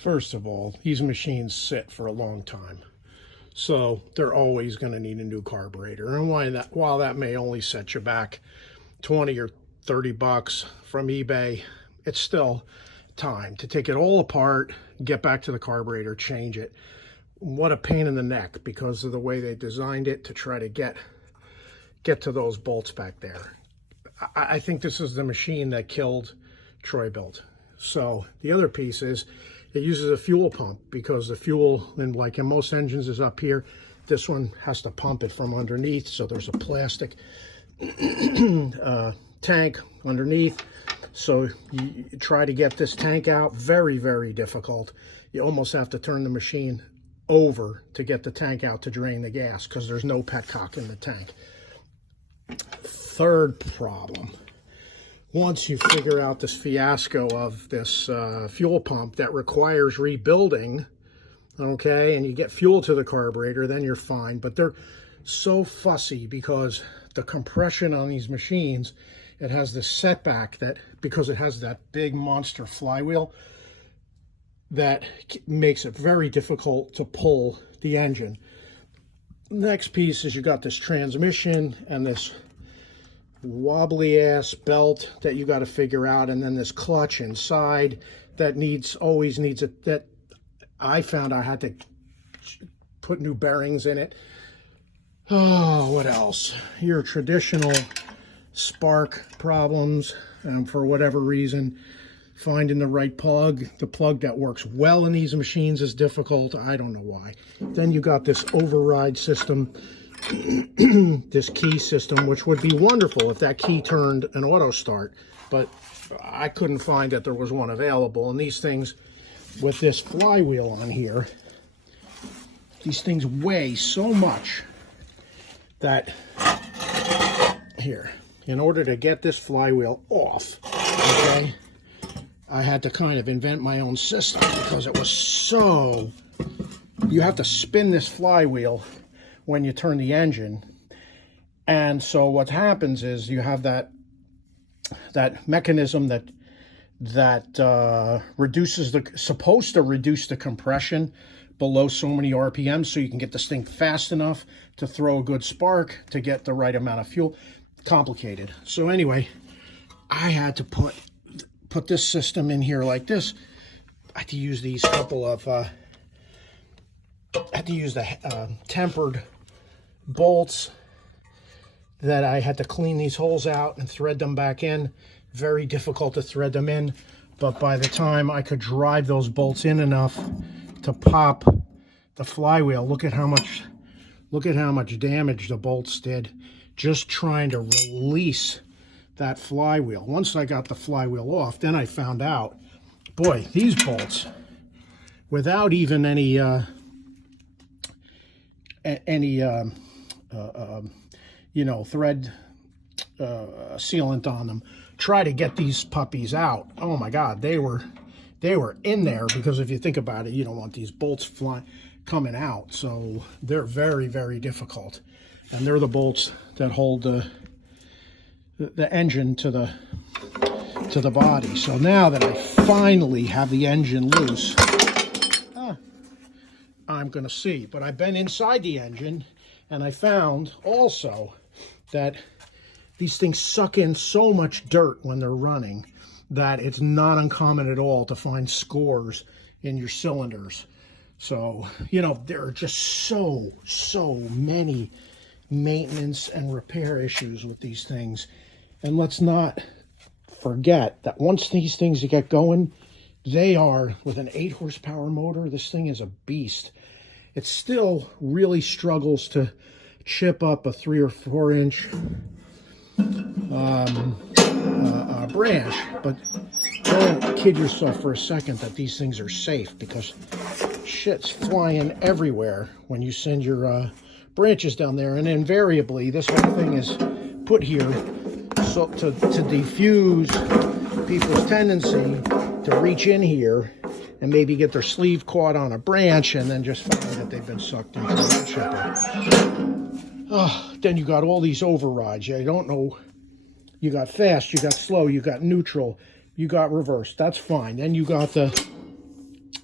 First of all, these machines sit for a long time, so they're always going to need a new carburetor. And while that may only set you back 20 or 30 bucks from eBay, it's still time to take it all apart, get back to the carburetor, change it. What a pain in the neck because of the way they designed it to try to get to those bolts back there. I think this is the machine that killed TroyBilt. So the other piece is it uses a fuel pump because the fuel, like in most engines, is up here. This one has to pump it from underneath, so there's a plastic tank underneath. So you try to get this tank out, very, very difficult. You almost have to turn the machine over to get the tank out to drain the gas because there's no petcock in the tank. Third problem, once you figure out this fiasco of this fuel pump that requires rebuilding, okay, and you get fuel to the carburetor, then you're fine. But they're so fussy because the compression on these machines, it has this setback that because it has that big monster flywheel that makes it very difficult to pull the engine. Next piece is you got this transmission and this wobbly ass belt that you got to figure out, and then this clutch inside that always needs it. That I found I had to put new bearings in it. Oh, what else? Your traditional spark problems, and for whatever reason finding the right plug, the plug that works well in these machines, is difficult. I don't know why. Then you got this override system, this key system, which would be wonderful if that key turned an auto start, but I couldn't find that there was one available. And these things with this flywheel on here, these things weigh so much that here, in order to get this flywheel off, okay, I had to kind of invent my own system because it was so, you have to spin this flywheel when you turn the engine. And so what happens is you have that mechanism that reduces supposed to reduce the compression below so many RPM so you can get this thing fast enough to throw a good spark to get the right amount of fuel. Complicated. So anyway, I had to put this system in here like this. I had to use these couple of I had to use the tempered bolts that I had to clean these holes out and thread them back in. Very difficult to thread them in, but by the time I could drive those bolts in enough to pop the flywheel, look at how much damage the bolts did just trying to release that flywheel. Once I got the flywheel off, then I found out, boy, these bolts, without even any you know, thread sealant on them, try to get these puppies out. Oh my God, they were in there, because if you think about it, you don't want these bolts coming out. So they're very, very difficult, and they're the bolts that hold the engine to the body. So now that I finally have the engine loose, I'm gonna see. But I've been inside the engine, and I found also that these things suck in so much dirt when they're running that it's not uncommon at all to find scores in your cylinders. So, you know, there are just so many maintenance and repair issues with these things. And let's not forget that once these things get going, they are, with an 8 horsepower motor, this thing is a beast. It still really struggles to chip up a 3 or 4 inch branch, but don't kid yourself for a second that these things are safe, because shit's flying everywhere when you send your branches down there. And invariably this whole thing is put here so to diffuse people's tendency to reach in here and maybe get their sleeve caught on a branch and then just find that they've been sucked into the wood chipper. Then you got all these overrides. You don't know. You got fast, you got slow, you got neutral, you got reverse. That's fine. Then you got the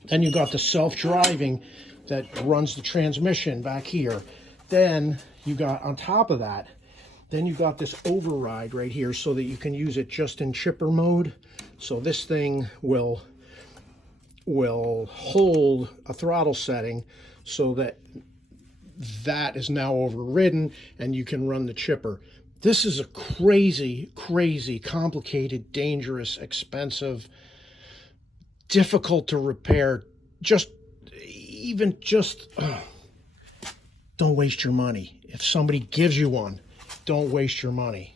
Then you got the self-driving that runs the transmission back here. Then you got, on top of that, then you got this override right here so that you can use it just in chipper mode. So this thing will hold a throttle setting so that that is now overridden and you can run the chipper. This is a crazy, crazy, complicated, dangerous, expensive, difficult to repair. Don't waste your money. If somebody gives you one, don't waste your money.